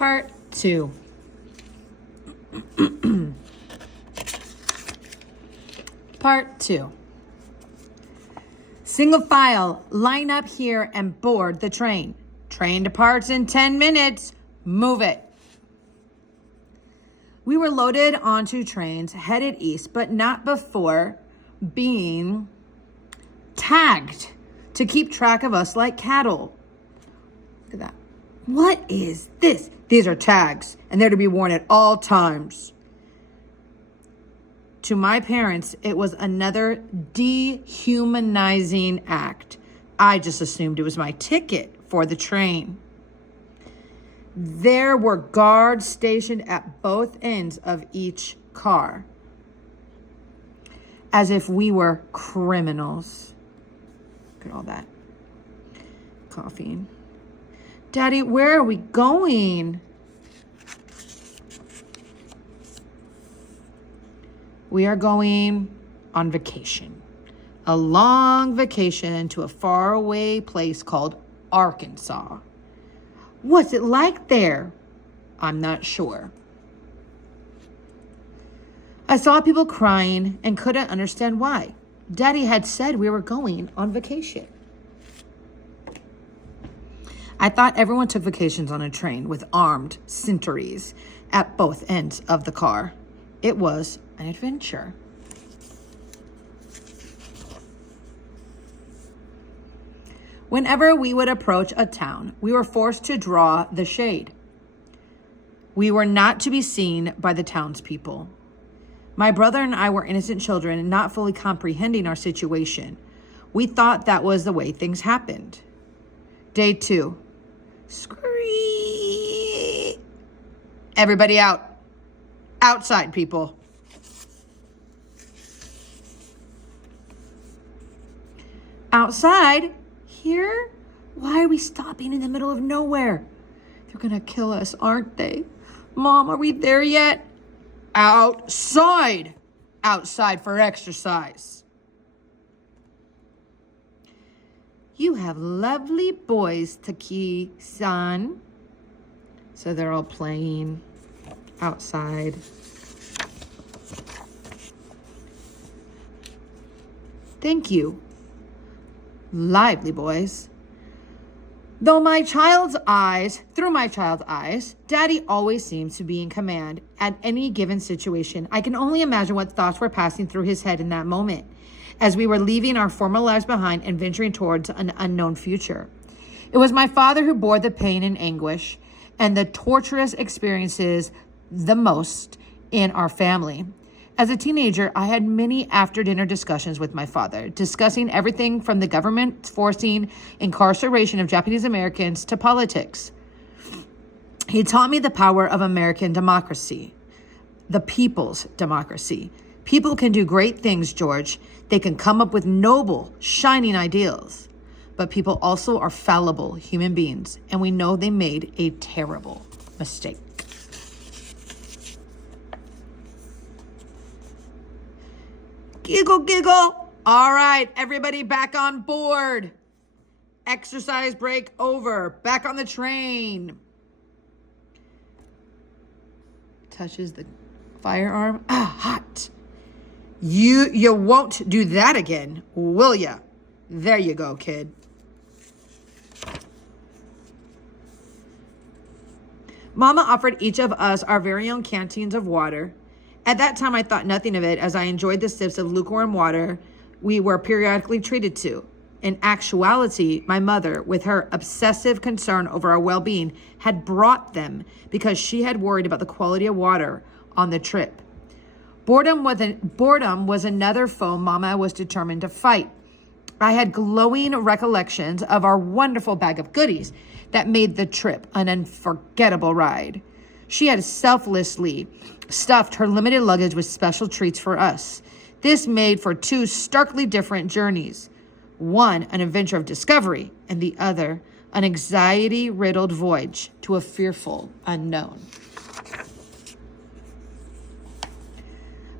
Part 2. Part 2. Single file, line up here and board the train. Train departs in 10 minutes. Move it. We were loaded onto trains headed east, but not before being tagged to keep track of us like cattle. Look at that. What is this? These are tags, and they're to be worn at all times. To my parents, it was another dehumanizing act. I just assumed it was my ticket for the train. There were guards stationed at both ends of each car, as if we were criminals. Look at all that coughing. Daddy, where are we going? We are going on vacation. A long vacation to a faraway place called Arkansas. What's it like there? I'm not sure. I saw people crying and couldn't understand why. Daddy had said we were going on vacation. I thought everyone took vacations on a train with armed sentries at both ends of the car. It was an adventure. Whenever we would approach a town, we were forced to draw the shade. We were not to be seen by the townspeople. My brother and I were innocent children, not fully comprehending our situation. We thought that was the way things happened. Day 2. Scream. Everybody out. Outside, people. Outside? Here? Why are we stopping in the middle of nowhere? They're gonna kill us, aren't they? Mom, are we there yet? Outside. Outside for exercise. You have lovely boys, Taki-san. So they're all playing outside. Thank you. Lively boys. Through my child's eyes, Daddy always seems to be in command at any given situation. I can only imagine what thoughts were passing through his head in that moment as we were leaving our former lives behind and venturing towards an unknown future. It was my father who bore the pain and anguish and the torturous experiences the most in our family. As a teenager, I had many after-dinner discussions with my father, discussing everything from the government forcing incarceration of Japanese Americans to politics. He taught me the power of American democracy, the people's democracy. People can do great things, George. They can come up with noble, shining ideals. But people also are fallible human beings, and we know they made a terrible mistake. Giggle, giggle. All right, everybody back on board. Exercise break over. Back on the train. Touches the firearm. Hot. You won't do that again, will ya? There you go, kid. Mama offered each of us our very own canteens of water. At that time, I thought nothing of it as I enjoyed the sips of lukewarm water we were periodically treated to. In actuality, my mother, with her obsessive concern over our well-being, had brought them because she had worried about the quality of water on the trip. Boredom was another foe Mama was determined to fight. I had glowing recollections of our wonderful bag of goodies that made the trip an unforgettable ride. She had selflessly stuffed her limited luggage with special treats for us. This made for 2 starkly different journeys. One, an adventure of discovery, and the other, an anxiety-riddled voyage to a fearful unknown.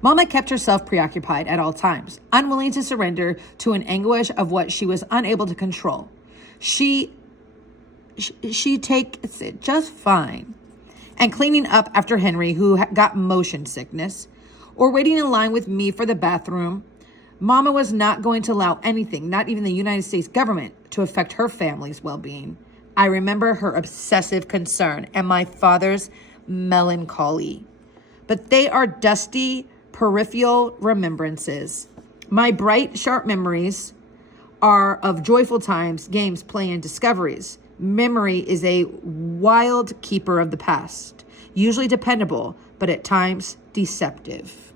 Mama kept herself preoccupied at all times, unwilling to surrender to an anguish of what she was unable to control. She takes it just fine. and cleaning up after Henry, who got motion sickness, or waiting in line with me for the bathroom. Mama was not going to allow anything, not even the United States government, to affect her family's well-being. I remember her obsessive concern and my father's melancholy. But they are dusty, peripheral remembrances. My bright, sharp memories are of joyful times, games, play, and discoveries. Memory is a wild keeper of the past, usually dependable, but at times deceptive.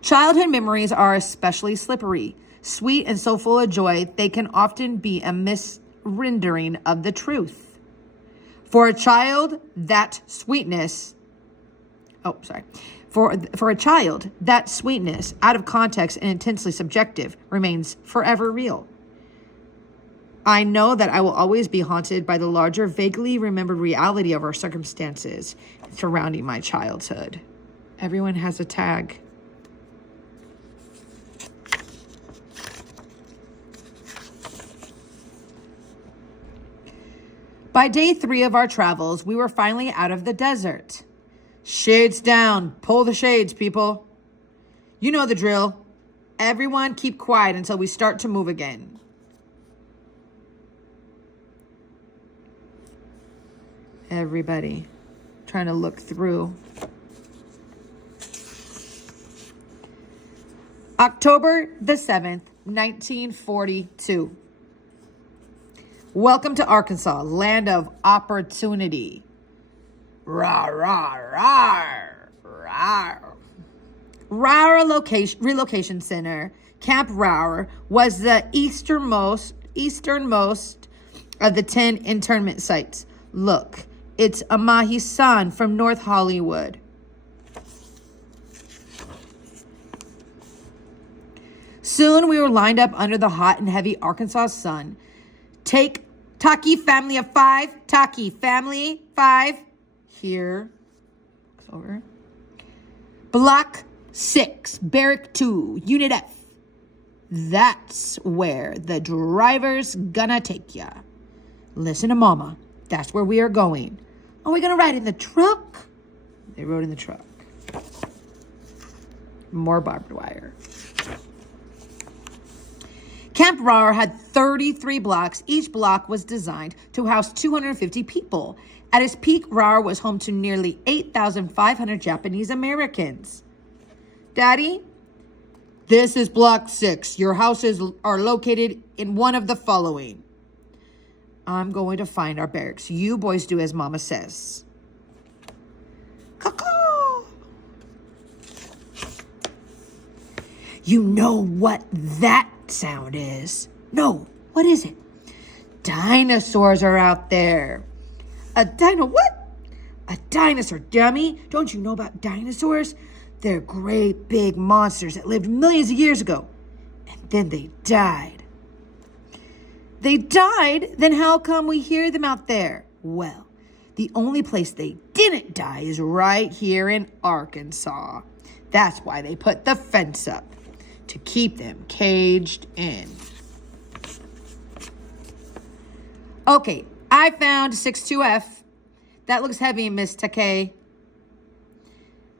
Childhood memories are especially slippery. Sweet and so full of joy, they can often be a misrendering of the truth. For a child, that sweetness, For a child, that sweetness, out of context and intensely subjective, remains forever real. I know that I will always be haunted by the larger, vaguely remembered reality of our circumstances surrounding my childhood. Everyone has a tag. By day 3 of our travels, we were finally out of the desert. Shades down. Pull the shades, people. You know the drill. Everyone keep quiet until we start to move again. Everybody trying to look through. October the 7th, 1942. Welcome to Arkansas, land of opportunity. Rah, rah, rah, rah. Rawr Relocation Center, Camp Rawr, was the easternmost of the 10 internment sites. Look, it's Amahi's son from North Hollywood. Soon we were lined up under the hot and heavy Arkansas sun. Take Taki family of 5. Taki family 5. Here. Over. Block 6, Barrack 2, Unit F. That's where the driver's gonna take ya. Listen to Mama. That's where we are going. Are we gonna ride in the truck? They rode in the truck. More barbed wire. Camp Rawr had 33 blocks. Each block was designed to house 250 people. At its peak, Rawr was home to nearly 8,500 Japanese Americans. Daddy, this is Block 6. Your houses are located in one of the following. I'm going to find our barracks. You boys do as Mama says. Caw-caw. You know what that sound is? No, what is it? Dinosaurs are out there. A what? A dinosaur, dummy. Don't you know about dinosaurs? They're great big monsters that lived millions of years ago. And then they died. They died? Then how come we hear them out there? Well, the only place they didn't die is right here in Arkansas. That's why they put the fence up, to keep them caged in. Okay, I found 62F. That looks heavy, Miss Takei.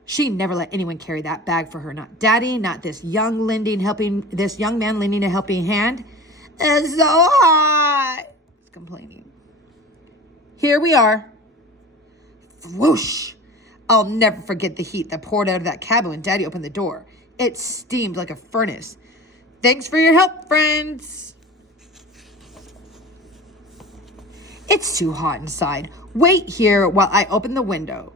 She never let anyone carry that bag for her. Not Daddy, not this young man lending a helping hand. It's so hot. He's complaining. Here we are. Whoosh. I'll never forget the heat that poured out of that cabin when Daddy opened the door. It steamed like a furnace. Thanks for your help, friends. It's too hot inside. Wait here while I open the window.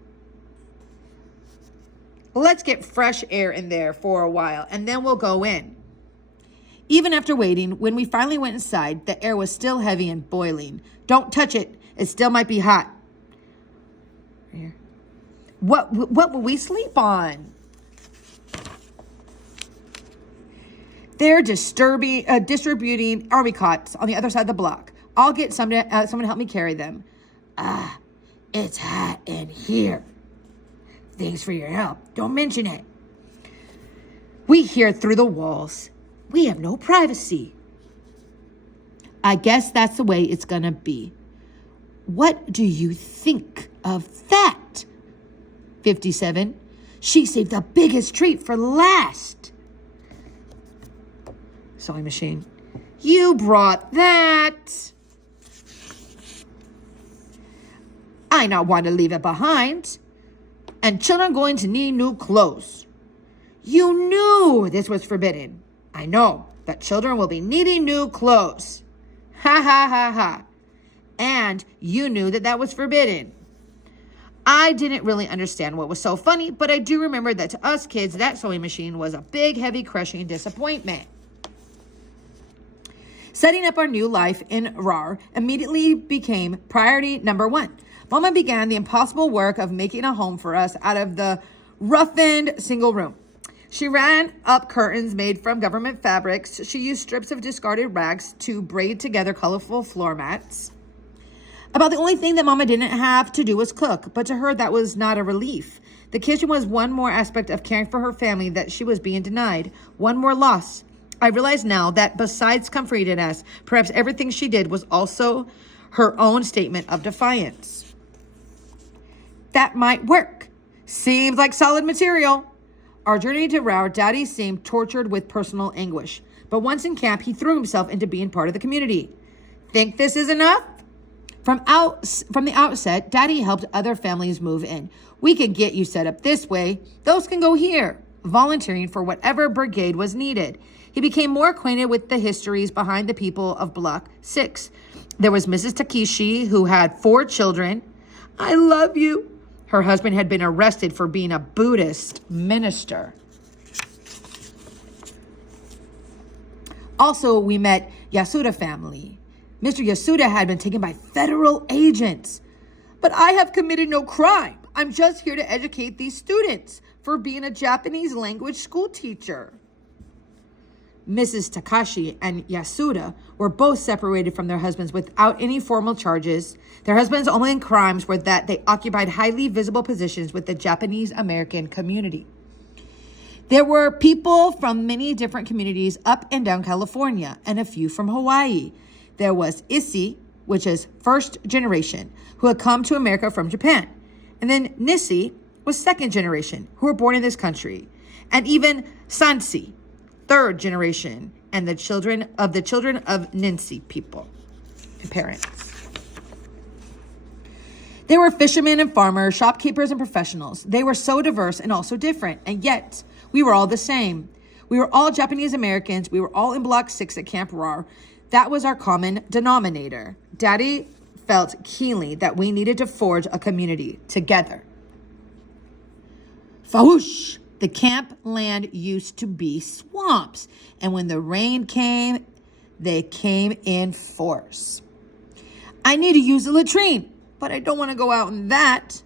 Let's get fresh air in there for a while, and then we'll go in. Even after waiting, when we finally went inside, the air was still heavy and boiling. Don't touch it. It still might be hot. Here. What will we sleep on? They're distributing army cots on the other side of the block. I'll get someone to help me carry them. It's hot in here. Thanks for your help. Don't mention it. We hear through the walls. We have no privacy. I guess that's the way it's gonna be. What do you think of that. 57. She saved the biggest treat for last. Sewing machine. You brought that. I not want to leave it behind. And children going to need new clothes. You knew this was forbidden. I know that children will be needing new clothes. Ha ha ha ha. And you knew that was forbidden. I didn't really understand what was so funny, but I do remember that to us kids, that sewing machine was a big, heavy, crushing disappointment. Setting up our new life in RAR immediately became priority number one. Mama began the impossible work of making a home for us out of the roughened single room. She ran up curtains made from government fabrics. She used strips of discarded rags to braid together colorful floor mats. About the only thing that Mama didn't have to do was cook, but to her that was not a relief. The kitchen was one more aspect of caring for her family that she was being denied, one more loss. I realize now that besides comforting us, perhaps everything she did was also her own statement of defiance. That might work. Seems like solid material. Our journey to RAR, Daddy seemed tortured with personal anguish. But once in camp, he threw himself into being part of the community. Think this is enough? From the outset, Daddy helped other families move in. We can get you set up this way. Those can go here, volunteering for whatever brigade was needed. He became more acquainted with the histories behind the people of Block 6. There was Mrs. Takeshi, who had 4 children. I love you. Her husband had been arrested for being a Buddhist minister. Also, we met Yasuda family. Mr. Yasuda had been taken by federal agents. But I have committed no crime. I'm just here to educate these students for being a Japanese language school teacher. Mrs. Takashi and Yasuda were both separated from their husbands without any formal charges. Their husbands' only crimes were that they occupied highly visible positions with the Japanese American community. There were people from many different communities up and down California and a few from Hawaii. There was Issy, which is first generation, who had come to America from Japan. And then Nissi was second generation, who were born in this country. And even Sansi, third generation, and the children of Ninsi people and parents. They were fishermen and farmers, shopkeepers and professionals. They were so diverse and also different, and yet we were all the same. We were all Japanese Americans. We were all in Block 6 at Camp RAR. That was our common denominator. Daddy felt keenly that we needed to forge a community together. Fawoosh! The camp land used to be swamps, and when the rain came, they came in force. I need to use the latrine, but I don't want to go out in that.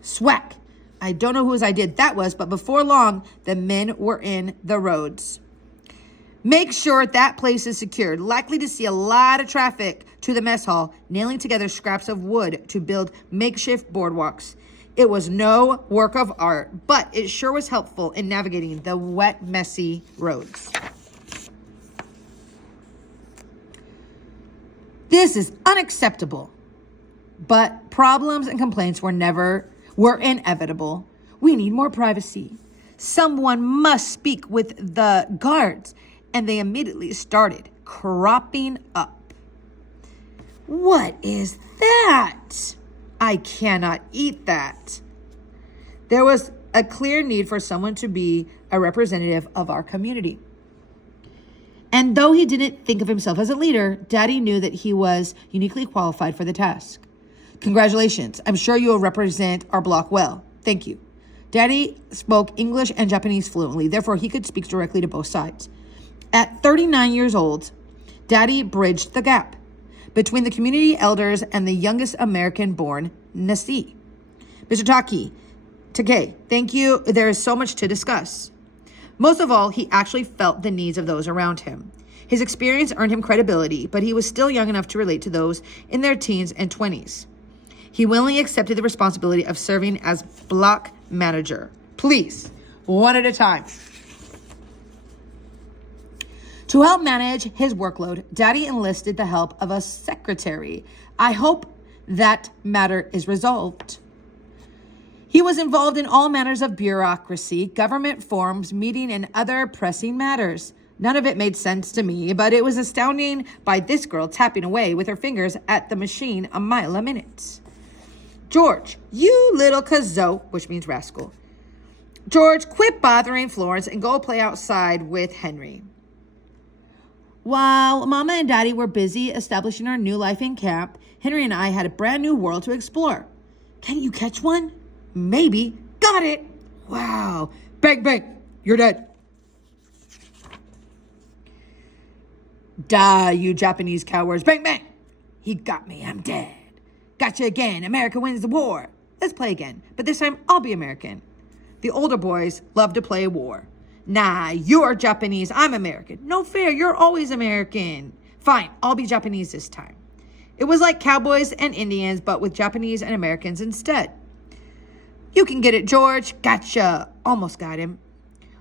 Swack. I don't know whose idea that was, but before long, the men were in the roads. Make sure that place is secured. Likely to see a lot of traffic to the mess hall, nailing together scraps of wood to build makeshift boardwalks. It was no work of art, but it sure was helpful in navigating the wet, messy roads. This is unacceptable. But problems and complaints were inevitable. We need more privacy. Someone must speak with the guards. And they immediately started cropping up. What is that? I cannot eat that. There was a clear need for someone to be a representative of our community. And though he didn't think of himself as a leader, Daddy knew that he was uniquely qualified for the task. Congratulations. I'm sure you will represent our block well. Thank you. Daddy spoke English and Japanese fluently, therefore he could speak directly to both sides. At 39 years old, Daddy bridged the gap between the community elders and the youngest American-born Nasi. Mr. Take, thank you. There is so much to discuss. Most of all, he actually felt the needs of those around him. His experience earned him credibility, but he was still young enough to relate to those in their teens and 20s. He willingly accepted the responsibility of serving as block manager. Please, one at a time. To help manage his workload, Daddy enlisted the help of a secretary. I hope that matter is resolved. He was involved in all manners of bureaucracy, government forms, meeting, and other pressing matters. None of it made sense to me, but it was astounding by this girl tapping away with her fingers at the machine a mile a minute. George, you little kazoo, which means rascal. George, quit bothering Florence and go play outside with Henry. While Mama and Daddy were busy establishing our new life in camp, Henry and I had a brand new world to explore. Can you catch one? Maybe. Got it. Wow. Bang, bang. You're dead. Die, you Japanese cowards. Bang, bang. He got me. I'm dead. Gotcha again. America wins the war. Let's play again. But this time, I'll be American. The older boys love to play war. Nah, you're Japanese. I'm American. No fair. You're always American. Fine. I'll be Japanese this time. It was like cowboys and Indians, but with Japanese and Americans instead. You can get it, George. Gotcha. Almost got him.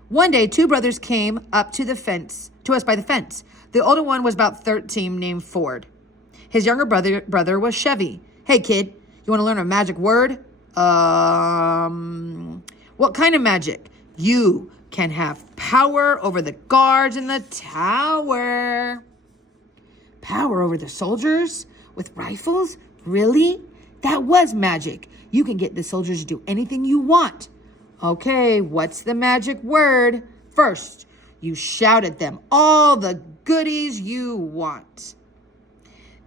One day, two brothers came up to us by the fence. The older one was about 13, named Ford. His younger brother was Chevy. Hey, kid, you want to learn a magic word? What kind of magic? You can have power over the guards in the tower. Power over the soldiers with rifles? Really? That was magic. You can get the soldiers to do anything you want. Okay, what's the magic word? First, you shout at them all the goodies you want.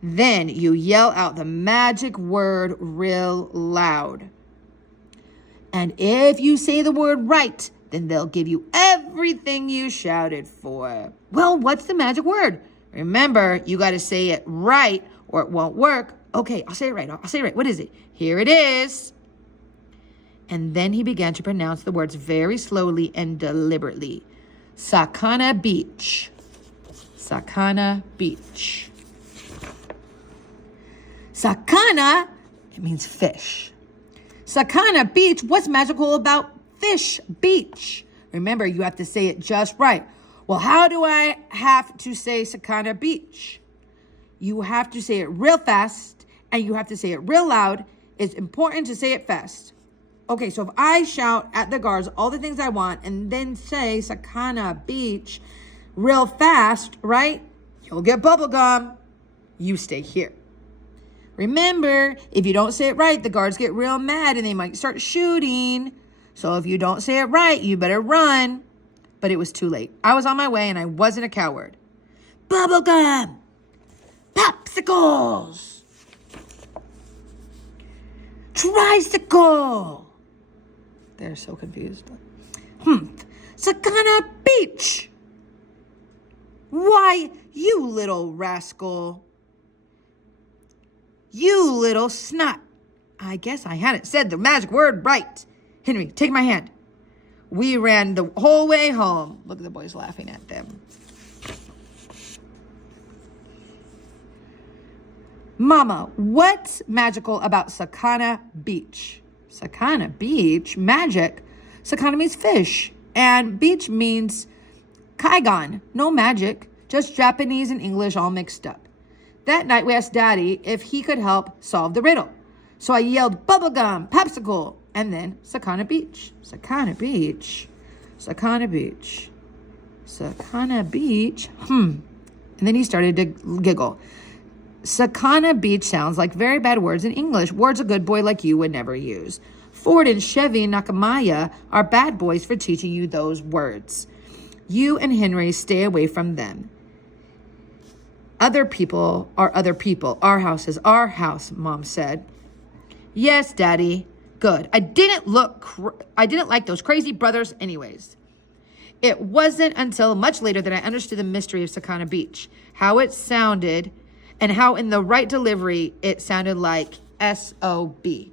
Then you yell out the magic word real loud. And if you say the word right, then they'll give you everything you shouted for. Well, what's the magic word? Remember, you got to say it right or it won't work. Okay, I'll say it right. I'll say it right. What is it? Here it is. And then he began to pronounce the words very slowly and deliberately. Sakana Beach. Sakana Beach. Sakana, it means fish. Sakana Beach, what's magical about fish beach? Remember, you have to say it just right. Well, how do I have to say Sakana Beach? You have to say it real fast, and you have to say it real loud. It's important to say it fast. Okay, so if I shout at the guards all the things I want and then say Sakana Beach real fast, right? You'll get bubble gum. You stay here. Remember, if you don't say it right, the guards get real mad and they might start shooting. So if you don't say it right, you better run. But it was too late. I was on my way and I wasn't a coward. Bubble gum! Popsicles! Tricycle! They're so confused. Sakana Beach! Why, you little rascal. You little snot. I guess I hadn't said the magic word right. Henry, take my hand. We ran the whole way home. Look at the boys laughing at them. Mama, what's magical about Sakana Beach? Sakana Beach? Magic? Sakana means fish. And beach means Kaigon. No magic. Just Japanese and English all mixed up. That night we asked Daddy if he could help solve the riddle. So I yelled bubblegum, popsicle, and then Sakana Beach. Sakana Beach. Sakana Beach. Sakana Beach. And then he started to giggle. Sakana Beach sounds like very bad words in English. Words a good boy like you would never use. Ford and Chevy and Nakamaya are bad boys for teaching you those words. You and Henry stay away from them. Other people are other people. Our house is our house, Mom said. Yes, Daddy. Good. I didn't like those crazy brothers anyways. It wasn't until much later that I understood the mystery of Sakana Beach, how it sounded, and how in the right delivery it sounded like S-O-B.